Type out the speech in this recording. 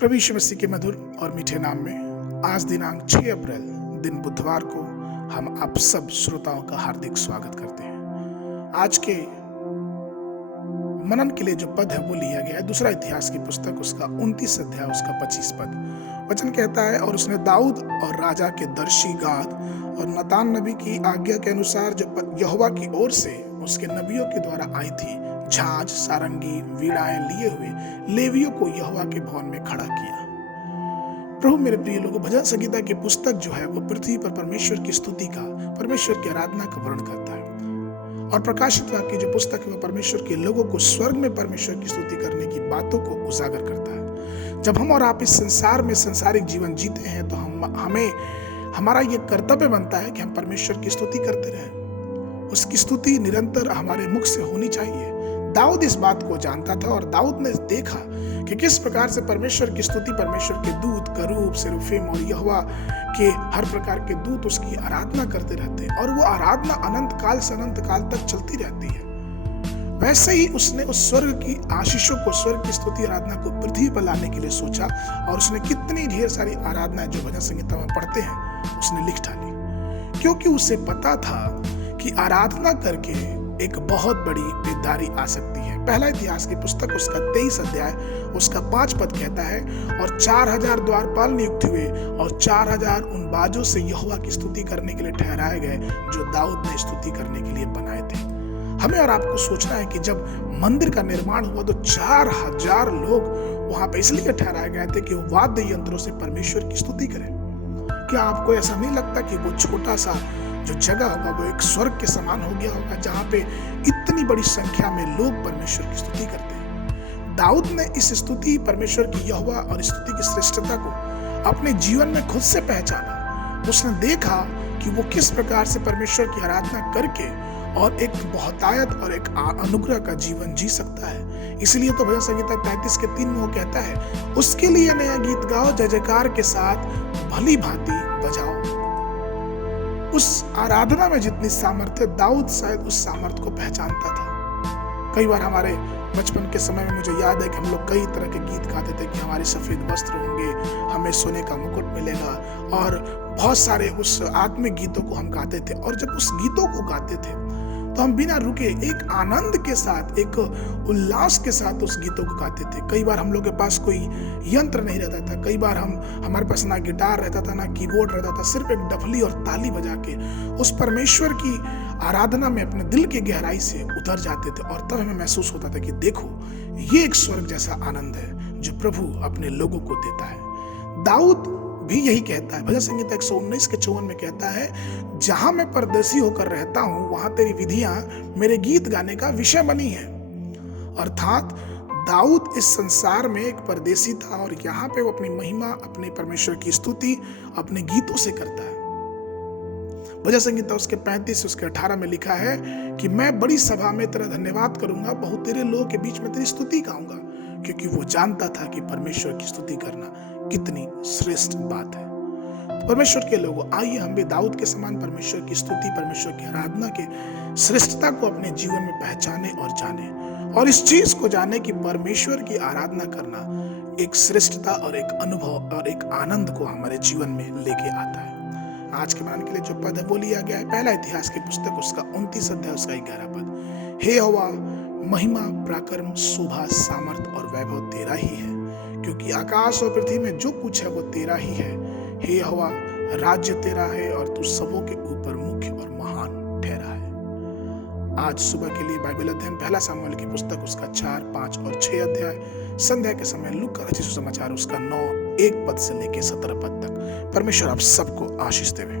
प्रभु यीशु मसीह के मधुर और मीठे नाम में आज दिनांक 6 अप्रैल दिन बुधवार को हम आप सब श्रोताओं का हार्दिक स्वागत करते हैं। आज के मनन के लिए जो पद है वो लिया गया है दूसरा इतिहास की पुस्तक उसका 29 अध्याय उसका 25 पद। वचन कहता है, और उसने दाऊद और राजा के दर्शी गाद और नतान नबी की आज्ञा के अनुसार जो यहोवा की ओर से उसके नबियों के द्वारा आई थी, झांझ सारंगी वीणाएं लिए हुए लेवियों को यहोवा के भवन में खड़ा किया। प्रभु मेरे प्रिय लोगों, भजन संगीता की पुस्तक जो है वो पृथ्वी पर परमेश्वर की स्तुति का, परमेश्वर की आराधना का वर्णन करता है। और प्रकाशित वाक्य जो पुस्तक है वो परमेश्वर के लोगों को स्वर्ग में परमेश्वर की स्तुति करने की बातों को उजागर करता है। जब हम और आप इस संसार में सांसारिक जीवन जीते हैं तो हमारा ये कर्तव्य बनता है कि हम परमेश्वर की स्तुति करते रहें। उसकी स्तुति निरंतर हमारे मुख से होनी चाहिए। दाऊद इस बात को जानता था और दाऊद ने देखा कि किस प्रकार से परमेश्वर की स्तुति, परमेश्वर के दूत करूब सेरुफिम और यहोवा के हर प्रकार के दूत उसकी आराधना करते रहते हैं और वो आराधना अनंत काल से अनंत काल तक चलती रहती है। वैसे ही उसने उस स्वर्ग की आशीषों को, स्वर्ग की स्तुति आराधना को पृथ्वी पर लाने के लिए सोचा और उसने कितनी ढेर सारी आराधना जो भजन संगीता में पढ़ते हैं उसने लिख डाली, क्योंकि उसे पता था कि आराधना करके एक बहुत बड़ी बेदारी आ सकती है। पहला इतिहास की पुस्तक उसका 23 अध्याय उसका 5 पद कहता है, और 4000 द्वारपाल नियुक्त हुए और 4000 उन बाजों से यहोवा की स्तुति करने के लिए ठहराए गए जो दाऊद ने स्तुति करने के लिए बनाए थे। हमें और आपको सोचना है कि जब मंदिर का निर्माण हुआ तो 4000 लोग वहां पे इसलिए ठहराए गए थे कि वो वाद्य यंत्रों से परमेश्वर की स्तुति करें। क्या आपको ऐसा नहीं लगता कि वो छोटा सा जो जगह होगा वो एक स्वर्ग के समान हो गया होगा, जहां पे इतनी बड़ी संख्या में लोग परमेश्वर की स्तुति करते हैं? दाऊद ने इस स्तुति, परमेश्वर की यहोवा और स्तुति की श्रेष्ठता को अपने जीवन में खुद से पहचाना। उसने देखा कि वो किस प्रकार से परमेश्वर की आराधना करके और एक बहुतायत और एक अनुग्रह का जीवन जी सकता है। इसलिए तो भजन संगीता 33 के 3 में वो कहता है, उसके लिए नया गीत गाओ, जय जयकार के साथ भली भांति बजाओ। उस आराधना में जितनी सामर्थ्य, दाऊद शायद उस सामर्थ्य को पहचानता था। कई बार हमारे बचपन के समय में मुझे याद है कि हम लोग कई तरह के गीत गाते थे कि हमारे सफेद वस्त्र होंगे, हमें सोने का मुकुट मिलेगा, और बहुत सारे उस आत्मिक गीतों को हम गाते थे। और जब उस गीतों को गाते थे तो हम बिना रुके एक आनंद के साथ, एक उल्लास के साथ उस गीतों को गाते थे। कई बार हम लोग के पास कोई यंत्र नहीं रहता था, कई बार हमारे पास ना गिटार रहता था ना कीबोर्ड रहता था, सिर्फ एक डफली और ताली बजा के उस परमेश्वर की आराधना में अपने दिल के गहराई से उतर जाते थे। और तब हमें महसूस होता था कि देखो, ये एक स्वर्ग जैसा आनंद है जो प्रभु अपने लोगों को देता है। दाऊद भी यही कहता है। भजन संगीता 119 के 54 में कहता है, जहां मैं परदेसी होकर रहता हूं वहां तेरी विधियां मेरे गीत गाने का विषय बनी है। अर्थात दाऊद इस संसार में एक परदेसी था और यहाँ पे वो अपनी महिमा, अपने परमेश्वर की स्तुति अपने गीतों से करता है। भजन संगीता उसके 35 उसके 18 में लिखा है कि मैं बड़ी सभा में तेरा धन्यवाद करूंगा, बहुत तेरे लोगों के बीच में तेरी स्तुति गाऊंगा, क्योंकि वो जानता था कि परमेश्वर की स्तुति करना कितनी श्रेष्ठ बात है। तो परमेश्वर के लोगों, आइए हम भी दाऊद के समान परमेश्वर की स्तुति, परमेश्वर की आराधना के श्रेष्ठता को अपने जीवन में पहचाने और जाने, और इस चीज को जाने कि परमेश्वर की आराधना करना एक श्रेष्ठता और एक अनुभव और एक आनंद को हमारे जीवन में लेके आता है। आज के मनन के लिए जो पद है वो लिया गया है पहला इतिहास की पुस्तक उसका 29 अध्याय उसका 11 पद। हे यहोवा, महिमा, पराक्रम, शोभा, सामर्थ और वैभव तेरा ही है, क्योंकि आकाश और पृथ्वी में जो कुछ है वो तेरा ही है। हे यहोवा, राज्य तेरा है और तू सबों के ऊपर मुख्य और महान ठहरा है। आज सुबह के लिए बाइबल अध्ययन पहला सामुएल की पुस्तक उसका 4, 5 और 6 अध्याय, संध्या के समय लूका रचित सुसमाचार उसका 9, 1 पद से लेके 17 पद तक। परमेश्वर आप सबको आशीष देवे।